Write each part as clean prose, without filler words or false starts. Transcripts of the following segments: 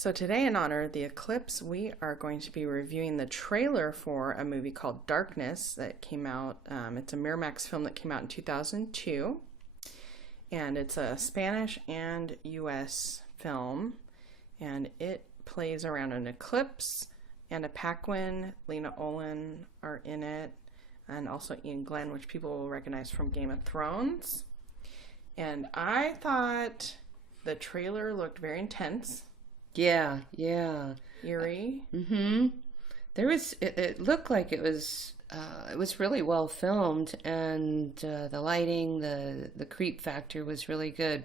So today, in honor of the eclipse, we are going to be reviewing the trailer for a movie called Darkness that came out. It's a Miramax film that came out in 2002, and it's a Spanish and U.S. film, and it plays around an eclipse, and a Paquin, Lena Olin are in it, and also Ian Glenn, which people will recognize from Game of Thrones. And I thought the trailer looked very intense. Yeah. Eerie. It looked like it was really well filmed, and the lighting, the creep factor was really good,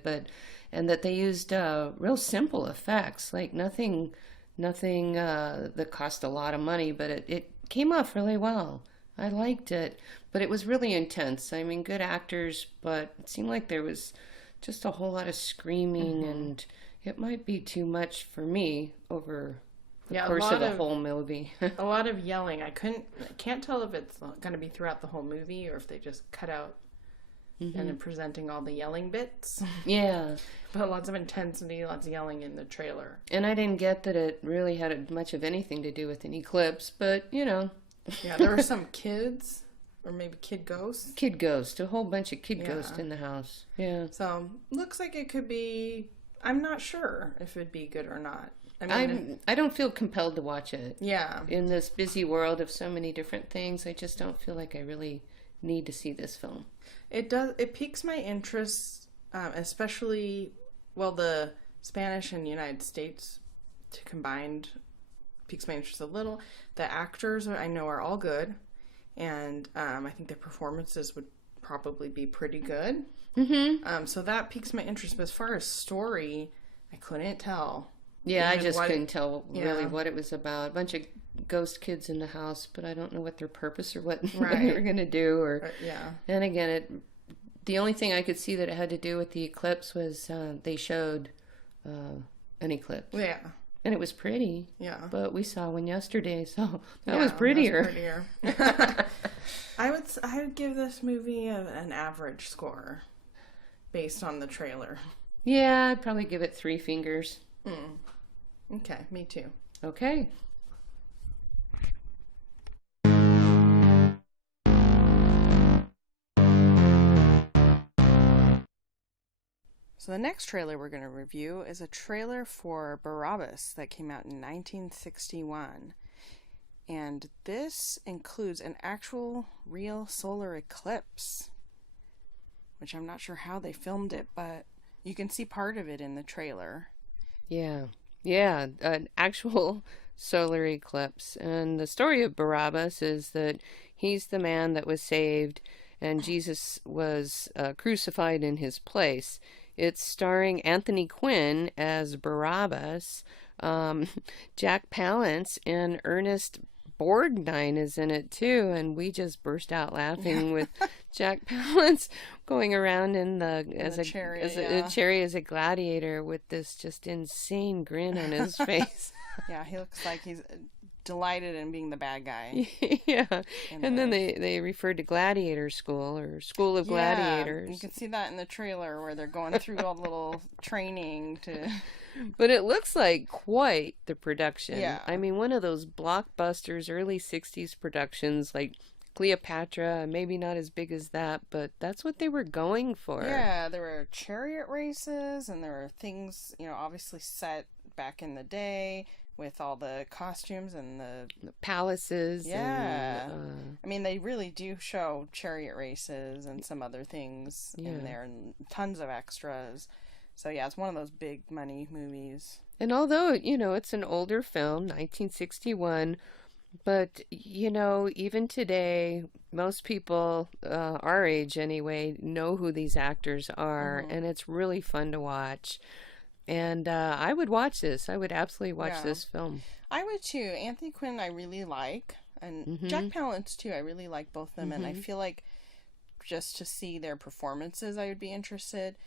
and that they used real simple effects, like nothing that cost a lot of money, but it came off really well. I liked it, but it was really intense. I mean, good actors, but it seemed like there was just a whole lot of screaming, and it might be too much for me over the course of the whole movie. A lot of yelling. I can't tell if it's going to be throughout the whole movie or if they just cut out and then presenting all the yelling bits. Yeah. But lots of intensity, lots of yelling in the trailer. And I didn't get that it really had much of anything to do with an eclipse, but Yeah, there were some kids, or maybe kid ghosts. Kid ghost, a whole bunch of kid ghosts in the house. Yeah. So, looks like it could be, I'm not sure if it'd be good or not. I don't feel compelled to watch it. Yeah. In this busy world of so many different things, I just don't feel like I really need to see this film. It piques my interest, especially, the Spanish and United States combined piques my interest a little. The actors, I know, are all good, and I think their performances would probably be pretty good. So that piques my interest, but as far as story, I couldn't tell. Yeah, I just couldn't tell really what it was about. A bunch of ghost kids in the house, but I don't know what their purpose or what they were going to do. And again, the only thing I could see that it had to do with the eclipse was they showed an eclipse. Yeah. And it was pretty. Yeah. But we saw one yesterday, so that was prettier. I would give this movie an average score based on the trailer. Yeah, I'd probably give it 3 fingers. Okay, me too. Okay. So the next trailer we're going to review is a trailer for Barabbas that came out in 1961. And this includes an actual real solar eclipse, which I'm not sure how they filmed it, but you can see part of it in the trailer. Yeah, an actual solar eclipse. And the story of Barabbas is that he's the man that was saved and Jesus was crucified in his place. It's starring Anthony Quinn as Barabbas. Jack Palance and Ernest Borgnine is in it too, and we just burst out laughing with Jack Palance going around as a chariot as a gladiator with this just insane grin on his face. Yeah, he looks like he's delighted in being the bad guy. Yeah, and then they referred to gladiator school or school of gladiators. You can see that in the trailer where they're going through all the little training to... But it looks like quite the production. Yeah. I mean, one of those blockbusters, early 60s productions like Cleopatra, maybe not as big as that, but that's what they were going for. Yeah, there were chariot races, and there were things, obviously set back in the day with all the costumes and the palaces. Yeah. I mean, they really do show chariot races and some other things in there, and tons of extras. So, yeah, it's one of those big money movies. And although, it's an older film, 1961, but, even today, most people, our age anyway, know who these actors are, and it's really fun to watch. And I would watch this. I would absolutely watch this film. I would, too. Anthony Quinn, I really like. And Jack Palance, too. I really like both of them. And I feel like just to see their performances, I would be interested.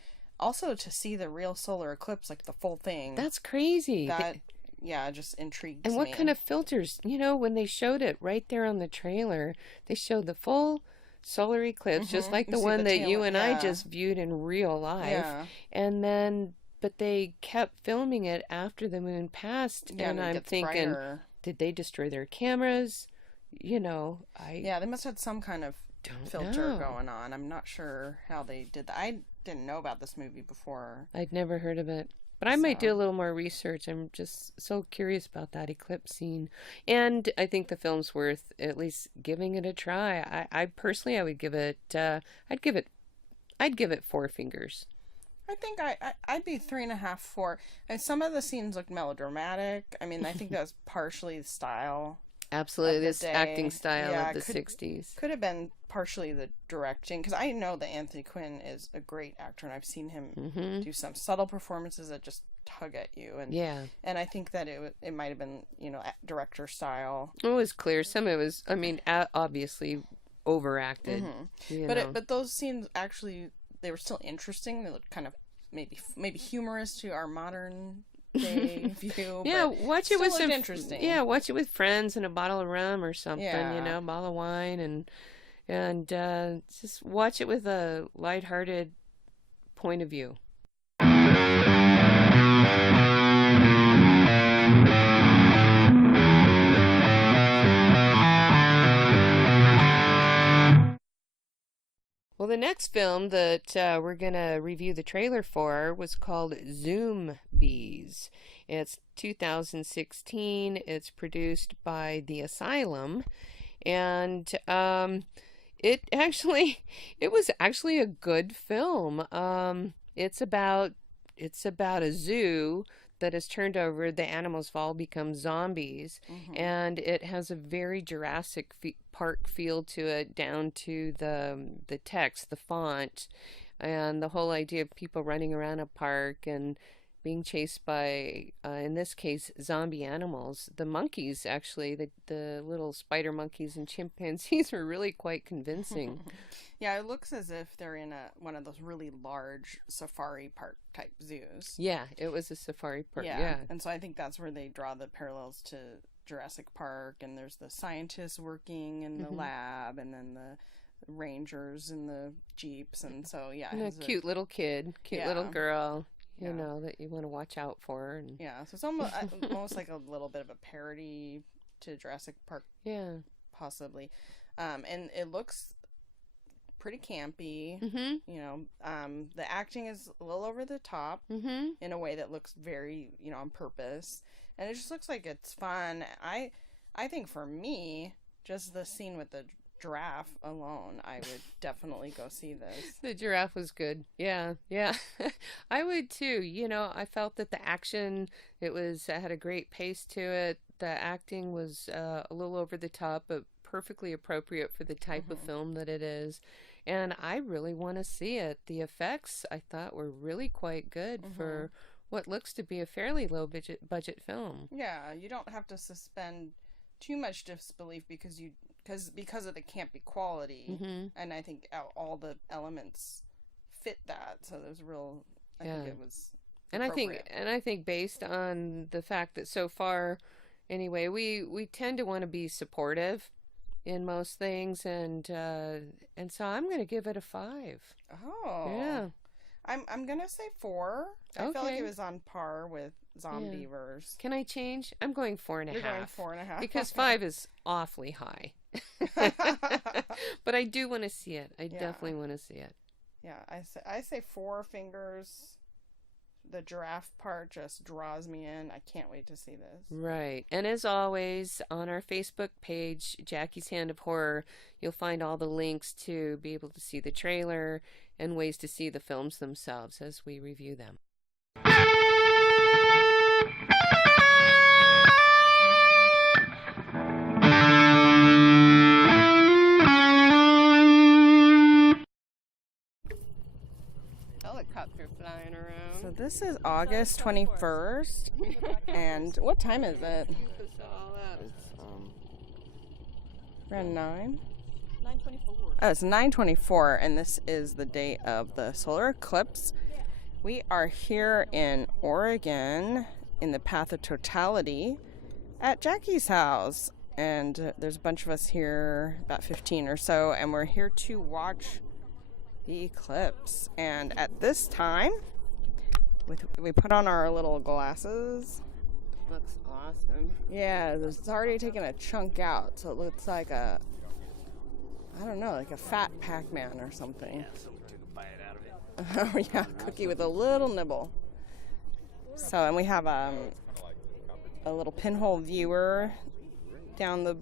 Also, to see the real solar eclipse, like the full thing. That's crazy. That, just intrigues me. And what kind of filters? When they showed it right there on the trailer, they showed the full solar eclipse, just like the one that you and I just viewed in real life. Yeah. And then but they kept filming it after the moon passed, Yeah, and and it I'm gets thinking, brighter. did they destroy their cameras? I Yeah, they must have had some kind of don't filter know. going on. I'm not sure how they did that. I didn't know about this movie before. I'd never heard of it. But I might do So, a little more research. I'm just so curious about that eclipse scene. And I think the film's worth at least giving it a try. I personally I would give it I'd give it 4 fingers. I think I'd be 3.5, 4. And some of the scenes look melodramatic. I mean, I think that's partially the style Absolutely, of the this acting day. style Yeah, of the could 60s. could have been partially the directing, because I know that Anthony Quinn is a great actor, and I've seen him Mm-hmm. do some subtle performances that just tug at you, Yeah. and I think that it might have been, director style. It was clear. Some of it was, I mean, obviously overacted, you know. But those scenes actually, they were still interesting. They looked kind of maybe humorous to our modern day view. Yeah, But watch it still with looked some interesting. yeah, watch it with friends and a bottle of rum or something, Yeah. a bottle of wine and just watch it with a lighthearted point of view. Well, the next film that we're going to review the trailer for was called Zoom Bees. It's 2016. It's produced by The Asylum. And it actually, it was actually a good film. It's about a zoo that is turned over. The animals have all become zombies, and it has a very Jurassic Park feel to it, down to the text, the font, and the whole idea of people running around a park and being chased by, in this case, zombie animals. The monkeys, actually, the little spider monkeys and chimpanzees are really quite convincing. Yeah, it looks as if they're in one of those really large safari park type zoos. Yeah, it was a safari park. Yeah. And so I think that's where they draw the parallels to Jurassic Park, and there's the scientists working in the lab, and then the rangers in the jeeps, and so And a cute little kid, cute little girl, you know, that you want to watch out for. And yeah, so it's almost like a little bit of a parody to Jurassic Park, yeah. possibly. And it looks pretty campy. The acting is a little over the top in a way that looks very, on purpose, and it just looks like it's fun. I think for me, just the scene with the giraffe alone, I would definitely go see this. The giraffe was good. Yeah. I would too. I felt that the action, it had a great pace to it. The acting was a little over the top, but perfectly appropriate for the type of film that it is. And I really want to see it. The effects, I thought, were really quite good for what looks to be a fairly low budget film. Yeah, you don't have to suspend too much disbelief because of the campy quality, and I think all the elements fit that. So there's I think it was appropriate. And I think based on the fact that so far, anyway, we tend to want to be supportive in most things, and so I'm going to give it a 5. Oh, yeah. I'm gonna say 4. I felt like Okay. it was on par with Zombievers. Can I change? I'm going 4.5. You're going 4.5 because 5 is awfully high. But I do want to see it. I definitely want to see it. Yeah, I say 4 fingers. The giraffe part just draws me in. I can't wait to see this. Right. And as always, on our Facebook page, Jackie's Hand of Horror, you'll find all the links to be able to see the trailer and ways to see the films themselves as we review them. Helicopter flying around. So this is August 21st, and what time is it? Around 9? 9:24. Oh, it's 9:24, and this is the day of the solar eclipse. We are here in Oregon in the Path of Totality at Jackie's house, and there's a bunch of us here, about 15 or so, and we're here to watch the eclipse. And at this time, We put on our little glasses. Looks awesome. Yeah, it's already taken a chunk out, so it looks like I don't know, like a fat Pac-Man or something. Yeah, someone took a bite out of it. Oh yeah, cookie with a little nibble. So, and we have a little pinhole viewer down the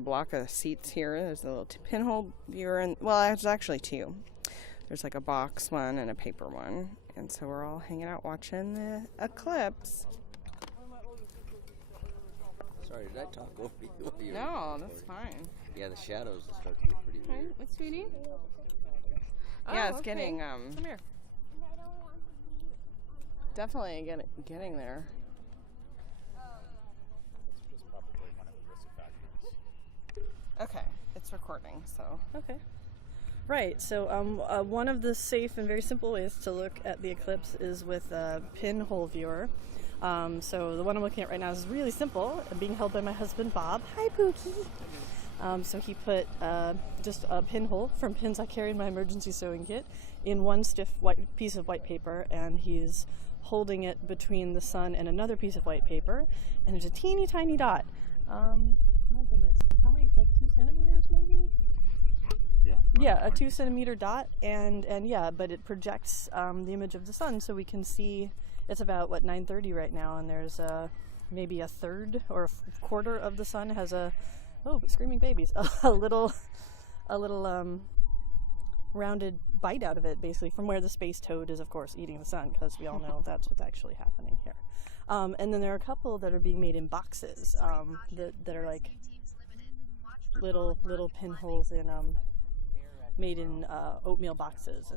block of seats here. There's a little pinhole viewer, and well, there's actually two. There's like a box one and a paper one, and so we're all hanging out watching the eclipse. Sorry, did I talk over you? No, that's fine. Yeah, the shadows start to get pretty weird. What's sweetie? Yeah, Oh, it's okay. getting Come here. definitely getting there. Okay, it's recording, so. Okay. Right, so one of the safe and very simple ways to look at the eclipse is with a pinhole viewer. So the one I'm looking at right now is really simple, being held by my husband Bob. Hi, Pookie! So he put just a pinhole from pins I carry in my emergency sewing kit in one stiff white piece of white paper, and he's holding it between the sun and another piece of white paper, and there's a teeny tiny dot. My goodness, how many, like 2 centimeters maybe? Yeah, a 2 centimeter dot, and yeah, but it projects the image of the sun, so we can see. It's about 9:30 right now, and there's maybe a third or a quarter of the sun has screaming babies, a little rounded bite out of it, basically from where the space toad is, of course, eating the sun, because we all know that's what's actually happening here. And then there are a couple that are being made in boxes that are like little pinholes in made in oatmeal boxes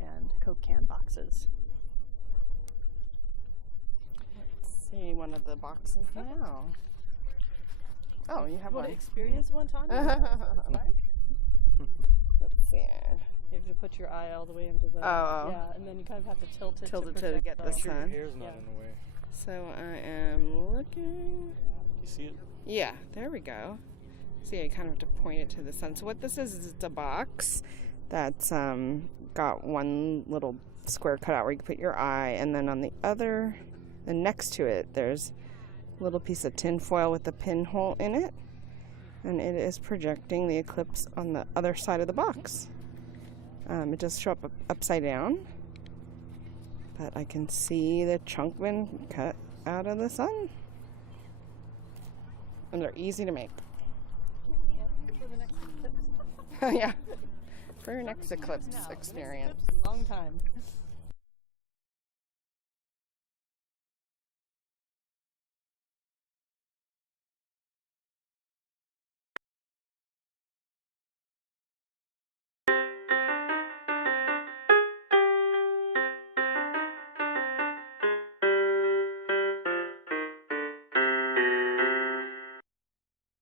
and Coke can boxes. Let's see one of the boxes now. Oh, you have What one. experience one time? Let's see. You have to put your eye all the way into the yeah, and then you kind of have to tilt it Tilt it to project get the sun. Your hair's not in the way. So I am looking. You see it? Yeah, there we go. See, I kind of have to point it to the sun. So what this is it's a box that's got one little square cut out where you can put your eye, and then on the other, and next to it, there's a little piece of tin foil with a pinhole in it, and it is projecting the eclipse on the other side of the box. It does show up upside down, but I can see the chunk been cut out of the sun, and they're easy to make. Yeah, for your next eclipse experience. Long time.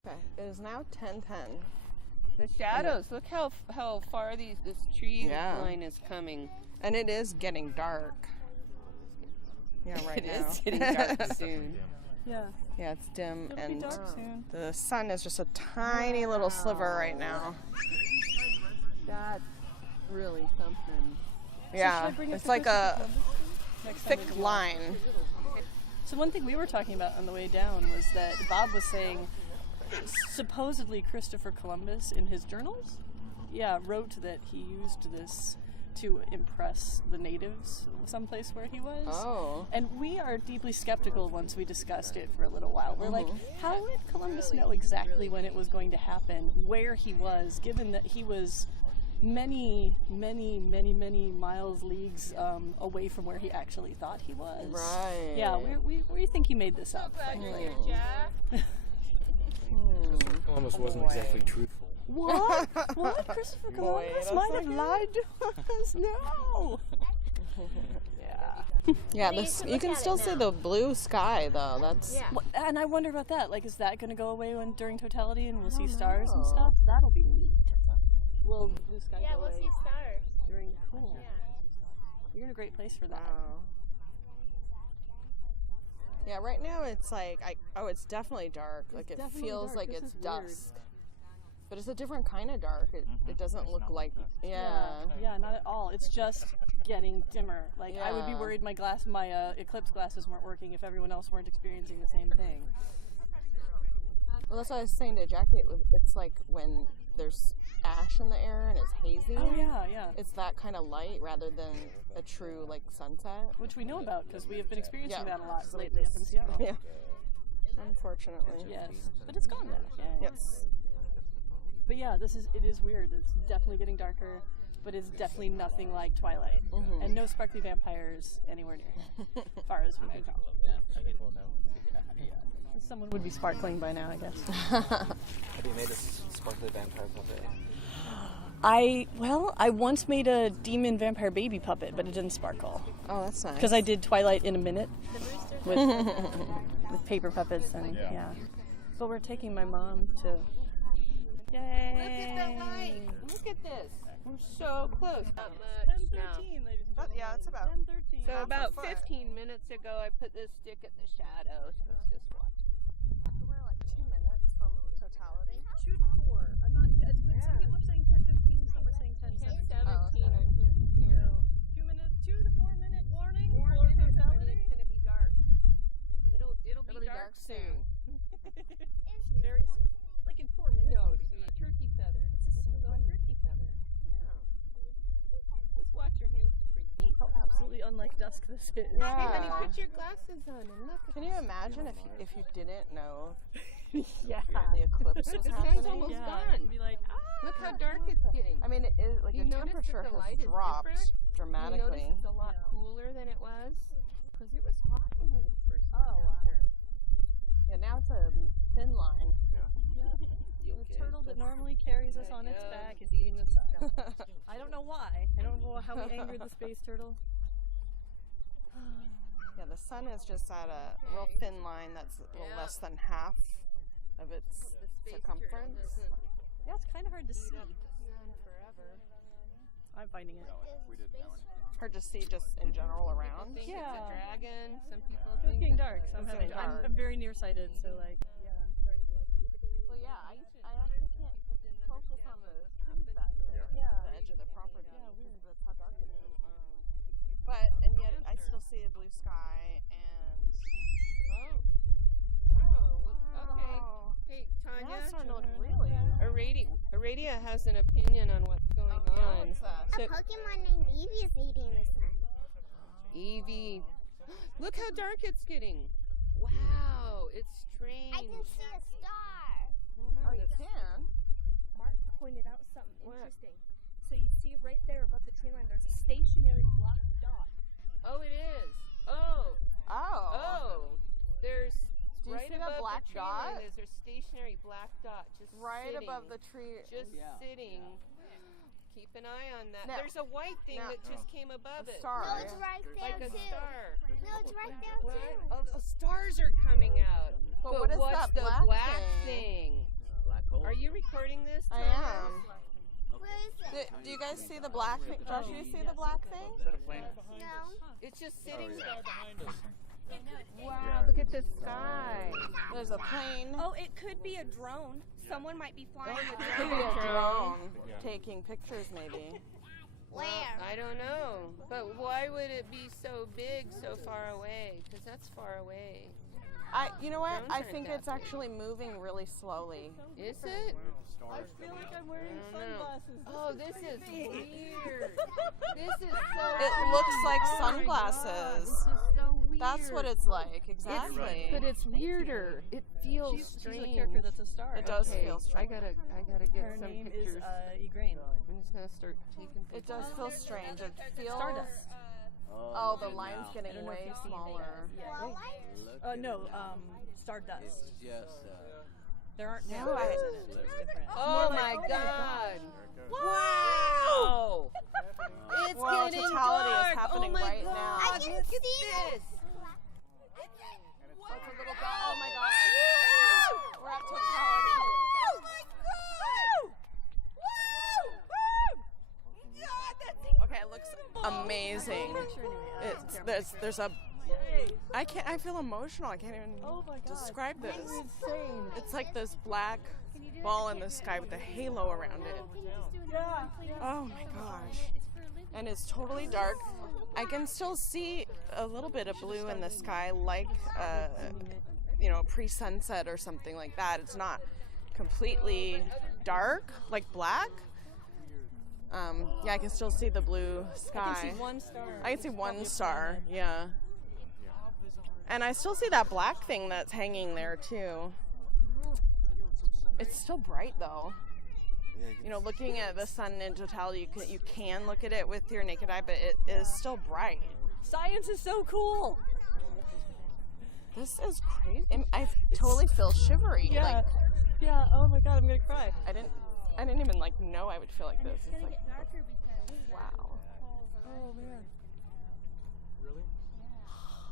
Okay, it is now 10:10. The shadows. Look how far this tree Yeah. line is coming. And it is getting dark. Yeah, right It now. is getting dark soon. Yeah. Yeah, it's dim, It'll and be dark soon. the sun is just a tiny little sliver right now. That's really something. Yeah, I bring it it's to like a Christopher Columbus next time we thick do it? line. So one thing we were talking about on the way down was that Bob was saying supposedly Christopher Columbus in his journals, wrote that he used this to impress the natives someplace where he was. Oh. And we are deeply skeptical once we discussed it for a little while. We're like, how would Columbus know exactly when it was going to happen, where he was, given that he was many miles, leagues away from where he actually thought he was. Right. Yeah, we think he made this up. Columbus wasn't exactly truthful. What? What? Christopher Columbus that's might have okay. lied to us? No. Yeah. Yeah, this you can still see the blue sky though. That's And I wonder about that. Like, is that going to go away during totality and we'll see stars and stuff? That'll be neat. Will the blue sky go away? We'll see stars. During cool. You're in a great place for that. wow. Yeah, right now it's like it's definitely dark. Like it definitely feels dark. like This it's is weird. dusk. But it's a different kind of dark. It doesn't look like, Yeah, not at all. It's just getting dimmer. Like I would be worried my Eclipse glasses weren't working if everyone else weren't experiencing the same thing. Well, that's what I was saying to Jackie. It's like when there's ash in the air and it's hazy. Oh yeah. It's that kind of light rather than a true like sunset. Which we know about because we have been experiencing that a lot lately up in Seattle. Yeah. Unfortunately. Yes, but it's gone now. Yeah. Yes. But yeah, it is weird. It's definitely getting darker, but it's definitely nothing like Twilight. And no sparkly vampires anywhere near, as far as we can tell. I think we'll know. Someone would be sparkling by now, I guess. Have you made a sparkly vampire puppet? I once made a demon vampire baby puppet, but it didn't sparkle. Oh, that's nice. Because I did Twilight in a minute with paper puppets and But we're taking my mom to. Yay! Look at the light. Look at this. We're so close. 10:13, ladies and gentlemen. Yeah, it's about 10:13. So about 15 minutes ago, I put this stick in the shadow. So let's just watch. We're like 2 minutes from totality. 2 to 4. I'm not. Some people are saying 10:15. Some are saying 10:17. 10:17. I'm here. 2 minutes. 2 to 4 minute warning. 4 for minutes, and totality. it's gonna be dark. It'll be dark soon. Very soon. Like in 4 minutes. No, turkey feather. This is a little turkey feather. Yeah. Just watch your hands before you eat. How absolutely unlike dusk this is. Hey, honey, put your glasses on and look. Can you imagine if you didn't know Yeah. the eclipse was The sun's happening? almost Yeah. gone. Be like, Look how dark it's getting. I mean, it is like You the notice that temperature the has light is dropped different? You dramatically. notice it's a lot cooler than it was? Because it was hot when we first Oh, got wow. here. Yeah, now it's a thin line. the turtle that normally carries us on its back is eating the sun. I don't know why. I don't know how we angered the space turtle. Yeah, the sun is just at a real thin line that's a little less than half of its circumference. Yeah, it's kind of hard to see. Forever. I'm finding it. Hard to see just in general around. Think Yeah. it's a dragon. Some people It's think getting it's dark, so dark. I'm very nearsighted, so like, yeah, I'm starting to be like, Well, yeah, I actually can't focus on the trees back there, the edge of the property, because that's how dark it is. And yet I still see a blue sky and okay. Hey, Tanya. now it's starting to look really. Aradia has an opinion on what's going on. What's that? So, A Pokemon named Eevee is eating the sun. Evie, look how dark it's getting. Wow, it's strange. I can see a star. Oh, you can? Mark pointed out something What? interesting. So you see right there above the tree line, there's a stationary black dot. Oh, it is. Oh. Oh. There's Do you right see the above black the tree dot? line, there's a stationary black dot just Right sitting, above the tree. just sitting. Keep an eye on that. No. There's a white thing No. that just came above A it. star. No, it's right there Like a too. star. No, it's right there What? too. Oh, the stars are coming out. But what is what's that the black thing? Black hole. Are you recording this? I Tanya? am. Where is it? Do you guys see the black thing? Josh, do you see the black thing? Is that a plane? No. It's just sitting there. Behind us. Wow, look at the sky. There's a plane. Oh, it could be a drone. Someone might be flying a Could be drone. a drone taking pictures, maybe. Where? I don't know. But why would it be so big so far away? Because that's far away. You know what? Drones I aren't think that it's actually moving really slowly. Is it? I feel like I'm wearing I don't know. sunglasses. Oh, this is weird. This is so It looks like Oh my sunglasses. God, this is so weird. That's what it's like, exactly. But it's weirder. It feels She's strange. a character that's a star. It does Okay, feel I strange. gotta get Her some name pictures. is Igraine. I'm just gonna start taking pictures. It does feel strange. It feels. Stardust. Oh, the line's now. getting don't know if way you've seen it smaller. Walleye? No, Stardust. Yes. There aren't No, vampires I- in it. It's different. Oh my god! Wow! It's Wow, getting totality is dark. happening oh my right god. now. I can Look see at it. this. It's a little dot. Oh my god. We're at totality. Oh my god! Okay, it looks amazing. Picture anyway. There's a I feel emotional. I can't even describe this. Insane. It's like this black ball in the sky with a halo around it. Yeah. Oh my gosh. And it's totally dark. I can still see a little bit of blue in the sky, like pre-sunset or something like that. It's not completely dark, like black. I can still see the blue sky. I can see one star. I can see one star, yeah. And I still see that black thing that's hanging there too. It's still bright though. Looking at the sun in totality, you can look at it with your naked eye, but it is still bright. Science is so cool. This is crazy. I totally feel shivery. Yeah. Yeah. Oh my God, I'm gonna cry. I didn't even know I would feel like this. It's like, wow. Oh man. Really?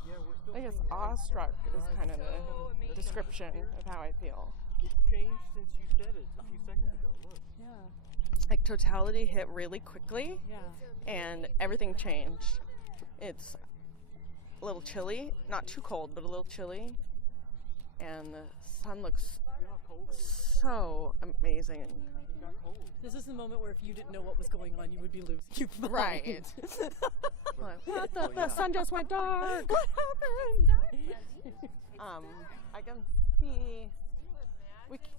Yeah, we're still. I guess awestruck is kind of the description of how I feel. It's changed since you said it a few seconds ago. Look. Yeah. Like totality hit really quickly, Yeah. and everything changed. It's a little chilly, not too cold, but a little chilly, and the sun looks so amazing. This is the moment where if you didn't know what was going on, you would be losing your mind. Right. Like, what the sun just went dark. What happened? I can see.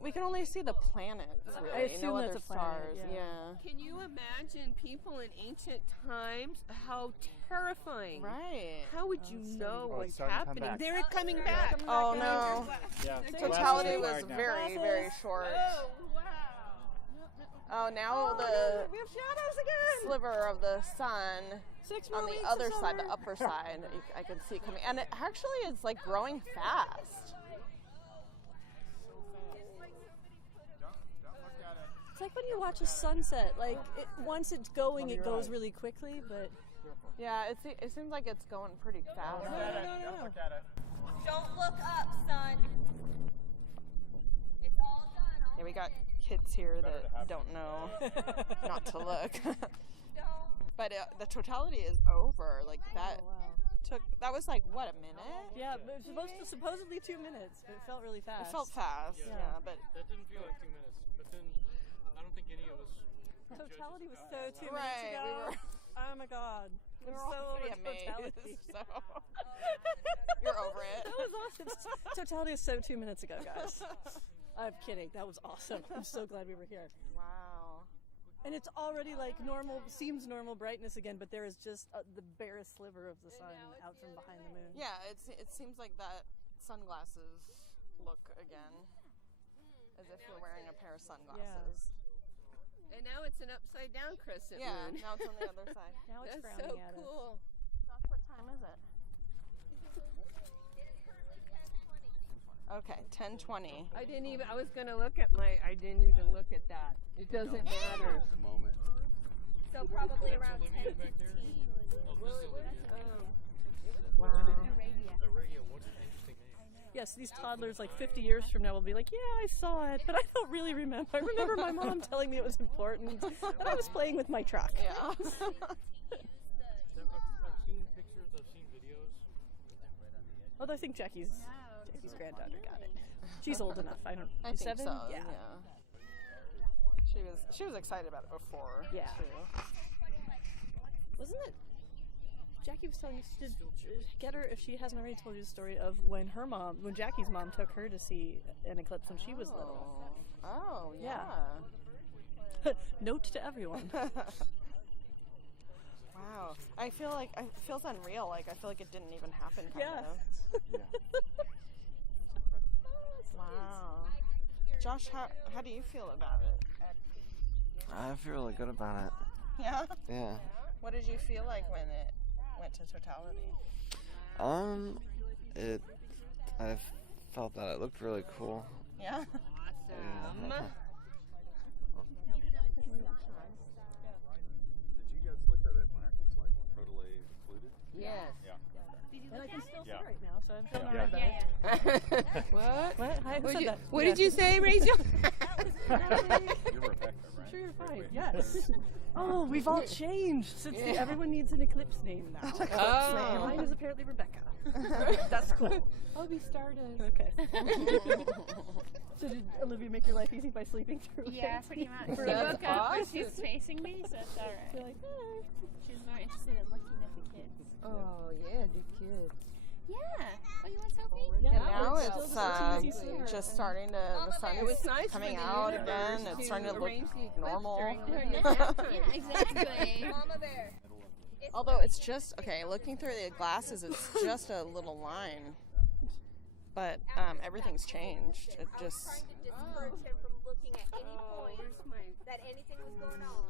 We can only see the planets, really. I assume no that's other a planet, stars. yeah. Can you imagine people in ancient times? How terrifying. Right. How would you know Oh, what's it's starting to come happening? back. They're coming back. Oh no. Yeah. Totality glasses are was wide now. very, very short. Oh, wow. Oh, now the We have shadows again. sliver of the sun 6 more on the weeks other of side, the summer. upper side, I can see it coming. And it actually is like growing fast. It's like when you watch a sunset. Like once it's going, it goes really quickly. But Yeah, it seems like it's going pretty fast. Don't look at it. Don't look up, son. It's all done. Yeah, we got kids here that don't know not to look. But the totality is over. Like that that was like what, a minute? yeah, but it was supposedly 2 minutes, but it felt really fast. It felt fast. Yeah, but That didn't feel like 2 minutes. But then I don't think any of us. Totality was so 2 minutes Right, ago. we were- Oh my God. we were so all pretty over totality. amazed. So you're over it. That was awesome. Totality is so 2 minutes ago, guys. I'm kidding. That was awesome. I'm so glad we were here. Wow. And it's already like seems normal brightness again, but there is just the barest sliver of the sun out from behind the moon. Yeah, it seems like that sunglasses look again, as if you're wearing a pair of sunglasses. And now it's an upside down crescent Yeah, moon. now it's on the other side. Now it's That's frowning so at us. cool. Josh, what time is it? Okay, 10:20. I was gonna look at I didn't even look at that. It doesn't matter. The moment. So probably around 10:15. Wow. The radio. What's an interesting name? Yes, these toddlers like 50 years from now will be like, yeah, I saw it, but I don't really remember. I remember my mom telling me it was important, and I was playing with my truck. Yeah. I've seen pictures. I've seen videos. Although I think Jackie's granddaughter got it. She's old enough. I I think 7? so. Yeah. She was excited about it before. Yeah. Too. Wasn't it? Jackie was telling you she did get her, if she hasn't already told you the story of when Jackie's mom took her to see an eclipse when she was little. Oh, yeah. Note to everyone. Wow. I feel like it feels unreal. Like I feel like it didn't even happen. Kind Yeah. of. Wow. Josh, how do you feel about it? I feel really good about it. Yeah. Yeah. What did you feel like when it went to totality? I felt that it looked really cool. Yeah. Yeah. Did you guys look at it when it's like totally occluded? Yes. Yeah. And I can still see Yeah. right now, so I'm feeling all right about it. What? What? Who said that? What did you say, Rachel? You're Rebecca, right? I'm sure you're fine. Yes. Oh, we've all changed since everyone needs an eclipse name now. Oh. Mine is apparently Rebecca. That's cool. I'll be Stardust. Okay. So did Olivia make your life easy by sleeping through it? Yeah, pretty much. She That's woke up when awesome. she's facing me, so it's alright. You're like, "Ah." She's more interested in looking at the kids. Oh yeah, the kids. Yeah. Oh, you want Sophie? Yeah, And now it's it's still just easy sooner. just starting to, the sun It was is nice coming for the out universe again. It's to starting to look arrange the eclipse normal. during the Yeah, nighttime. exactly. Mama bear. Although it's just, okay, looking through the glasses, it's just a little line. But everything's changed. It just, Trying to discourage him from looking at any point Where's my? that anything was going on.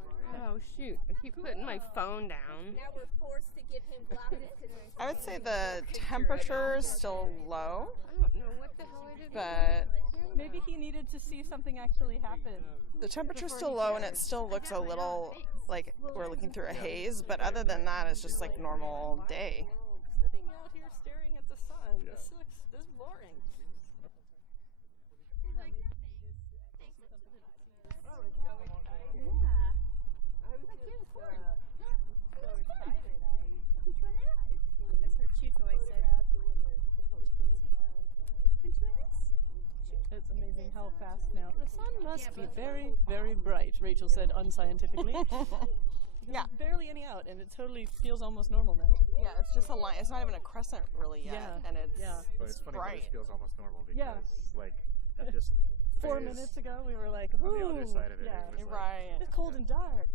Oh shoot! I keep putting my phone down. Now we're forced to give him glasses because I would say the temperature is still low, I don't know what the hell I did. but Maybe he needed to see something actually happen. the temperature's still low and it still looks a little like we're looking through a haze. But other than that, it's just like normal day. Sitting out here staring at the sun. This is boring. That's her chew toy said. It's amazing how fast now. The sun must be very, very bright, Rachel said unscientifically. Yeah. There's barely any out, and it totally feels almost normal now. Yeah, it's just a line. It's not even a crescent really yet, Yeah. and it's Yeah. But it's funny bright. how this feels almost normal because, Yeah. like, at this 4 phase, minutes ago, we were like, on the other "Ooh, side of it, yeah, it was like, Right. it's cold and dark."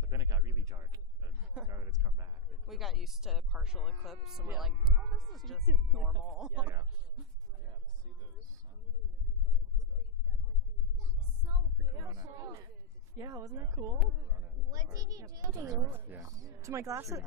but then it got really dark, and now that it's come back, it We feels- got used to partial eclipse, and we're Yeah. like, oh, this is just normal. Yeah. yeah. Corona. Yeah, wasn't that cool? what did you do to you? Yeah. To my glasses,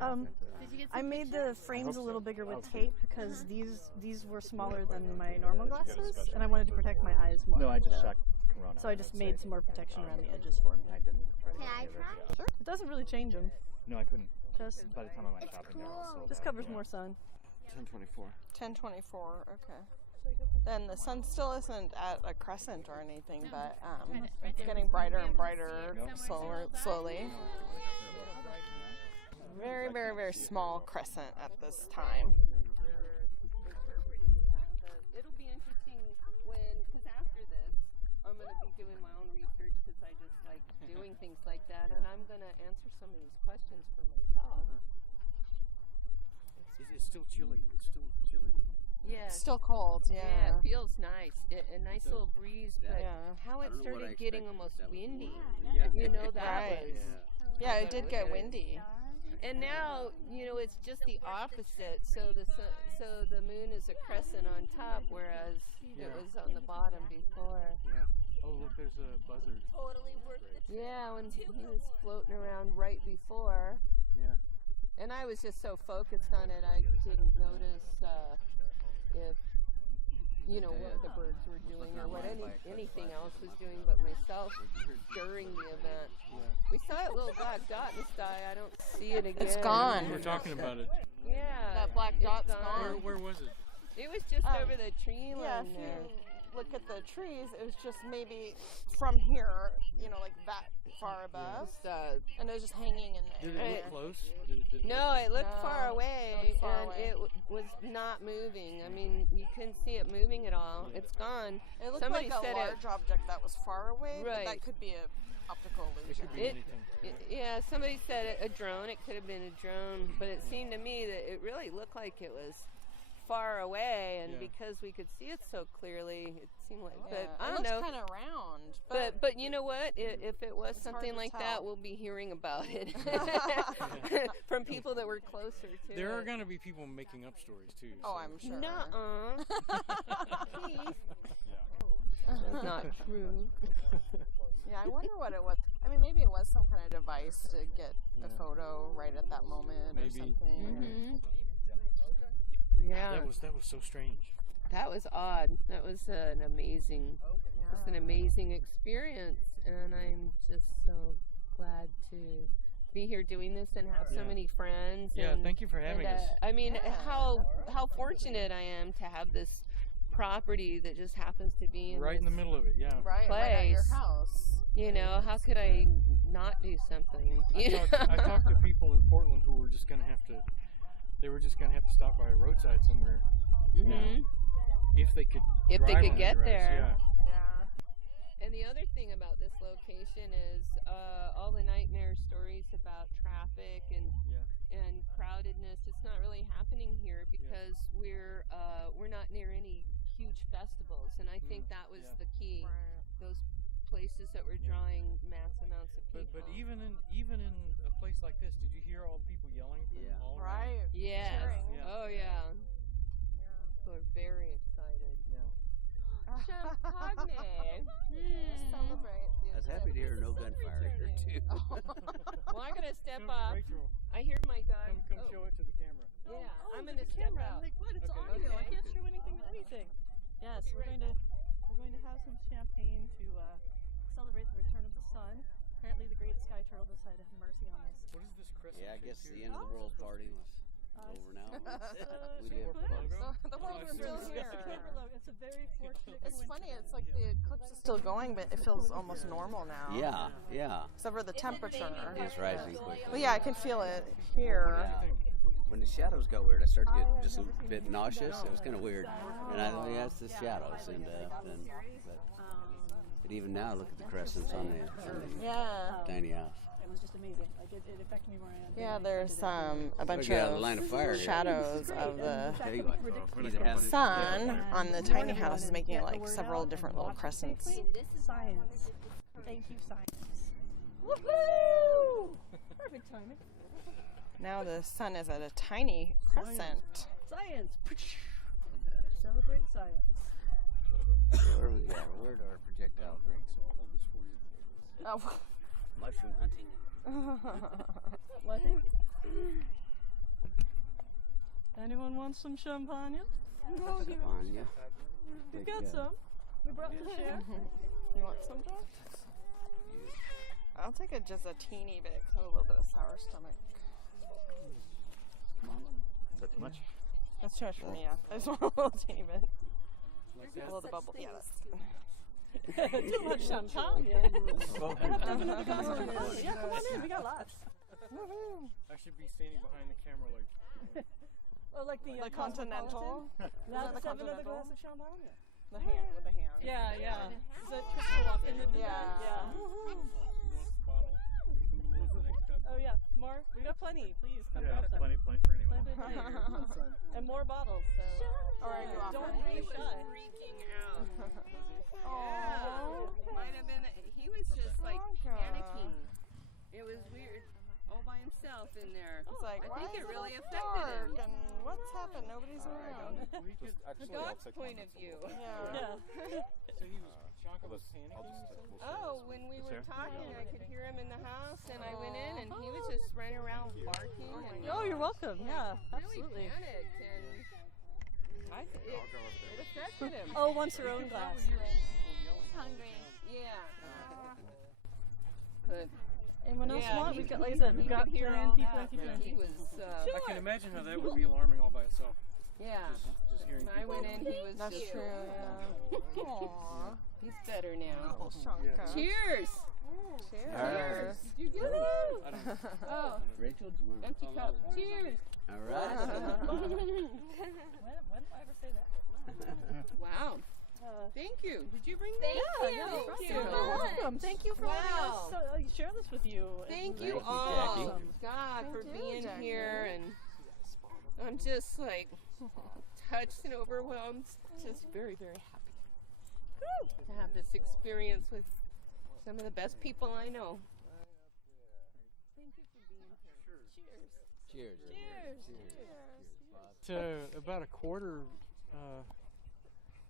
Did you get I some made the frames a so. little bigger with tape because these were smaller than my normal glasses, and I wanted to protect my eyes more. No, I just so, shot Corona. so I just made some more protection around the edges for me. I didn't try to Can I get it. try? Yeah. It doesn't really change them. No, I couldn't. Just By the time I went shopping, they were all sold just out. covers Yeah. more sun. 10:24. 10:24. Okay. Then the sun still isn't at a crescent or anything, but it's getting brighter and brighter slowly. Very, very, very small crescent at this time. It'll be interesting because after this, I'm going to be doing my own research because I just like doing things like that, and I'm going to answer some of these questions for myself. It's still chilly. It's still chilly. Isn't it? Yeah. It's still cold, Yeah, yeah. it feels nice. A nice little breeze, but Yeah. how it I don't know what I started getting expected, almost that was windy. Yeah. You know, that Right. was. Yeah, it did get windy. And now, it's just the opposite. So the moon is a crescent on top, whereas it was on the bottom before. Yeah. Oh, look, there's a buzzard. Totally worth the Yeah, when he was floating around right before. Yeah. And I was just so focused on it, I didn't notice if, what the birds were doing or what anything else was doing but myself during the event. We saw that little black dot in the sky. I don't see it again. It's gone. We're talking about it. Yeah. That black it's dot's Where, gone. where was it? It was just over the tree Yeah, line if there. you look at the trees, it was just maybe from here, like that far above. And it was just hanging in there. Did it look close? Did it No, it looked No, far it away, looked far and away. it was not moving. I mean, you couldn't see it moving at all. It's gone. It looked Somebody like a said large object that was far away, but Right. that could be a optical It illusion. could be It- anything. Yeah, somebody said a drone. It could have been a drone, but it seemed to me that it really looked like it was far away, and Yeah. because we could see it so clearly, it seemed like. But Yeah, I it don't looks know. kind of round. But you know what? If it was It's hard something to like tell. that, we'll be hearing about it from people that were closer to There are it. going to be people making up stories too. Oh, so- I'm sure. Nuh-uh. Please. That's not true. Yeah, I wonder what it was. I mean, maybe it was some kind of device to get the Yeah. photo right at that moment or Maybe. something. Yeah, That was so strange. that was odd. That was an amazing, experience, and I'm just so glad to be here doing this and have so Yeah. many friends. Yeah, and, thank you for having and, us. I mean, Yeah. how fortunate I am to have this property that just happens to be in Right in the this, middle of it, yeah. Right at your Place. house. How could I not do something? I talked to people in Portland who were just going to have to they were just gonna have to stop by a roadside somewhere. Mm-hmm. If they could. If they drive could on the get roads, there. Yeah. And the other thing about this location is all the nightmare stories about traffic and crowdedness. It's not really happening here because we're not near any huge festivals, and I think that was the key. Those places that were drawing mass amounts of people. But even in a place like this, did you hear all the people yelling from all around? Right. Yes. Cheering. Oh yeah. People are very excited. Yeah. Champagne. Celebrate. I was happy to hear no gunfire here too. Well, I'm gonna step Come, up. Rachel, I hear my dog. come show it to the camera. Yeah, I'm the gonna step camera. out. I'm like, what? It's Okay. audio. I Okay. can't show anything. Yes, we're going to have some champagne to celebrate the return of the sun. Apparently, the great sky turtle decided to have mercy on us. What is this crescent? Yeah, I guess shape the here? end of the world party was over now. We live Corporate logo? The world is still here. It's a very fortunate It's funny, coincidence. it's like the eclipse is still going, but it feels almost normal now. Yeah. Except for the temperature. It's rising quickly. But yeah, I can feel it here. Yeah. When the shadows got weird, I started to get just a bit nauseous. It was kind of weird, and I thought, yeah, it's the shadows. And but even now, look at the crescents on the Yeah. tiny house. It was just amazing. Like it affected me more. Yeah, there's a bunch got a line of fire of here. shadows of the Tell you what, either have it- sun on the tiny house is making it like several different little crescents. This is science. Thank you, science. Woohoo! Perfect timing. Now the sun is at a tiny crescent. Science. Celebrate science. Where we got? Where'd our projectile break? So I'll hold this for you. Oh. Mushroom hunting. What? Anyone want some champagne? Champagne. We got some. We brought to share. You want some, Joe? I'll take just a teeny bit 'cause I have a little bit of sour stomach. Is that too much? That's too much for me, yeah. I just want a little teeny bit. A little bubble. Yeah, that's good. Too much champagne. End up dumping another glass of champagne. Yeah, come on in. We got lots. Woohoo! I should be standing behind the camera like. Oh, like the The Continental. That's the seven other Continental? glass of champagne. The hand with the hand. Yeah. Is that Crystal walked in? Yeah. Yeah. What's the bottle? Who's the next cup? Oh yeah, more. We got plenty. Please come Yeah, grab some. plenty for anyone. Plenty. And more bottles. So Or are you don't offering? be shy. Freaking out. Aw. Might have been. He was just like panicking. It was weird. All by himself in there. It's like, I why think is it really all affected him. dark? And what's happened? Nobody's around. We could The dog's point of view. Yeah. So he was Shaka was panicking. Oh, when we were talking, I could hear him in the house, and I went in, and he was just running around barking. And Oh, you're welcome. Yeah, really absolutely. panicked, and it affected him. Oh, wants her own glass. Hungry. Yeah. Good. Anyone else Yeah, want? he- We've got, like I said, we've got Hear plenty, all that. plenty. He was. I can imagine how that would be alarming all by itself. Yeah. Just hearing When I went in, he was. That's just, true, yeah. Aww. He's better now. Oh, Shaka. Cheers. Cheers. Did you get it? I don't know. Oh, Rachel, do you want? empty cup. Cheers. All right. When did I ever say that? Wow. Thank you. Did you bring that? Yeah, Thank no you. problem. You're welcome. Thank you for letting Wow. us share this with you. Thank Thank you you, all, Jackie. God, for you, being Jackie. here, and I'm just like touched and overwhelmed. Just very, very happy to have this experience with some of the best people I know. Thank you for being here. Cheers. Cheers. To about a quarter,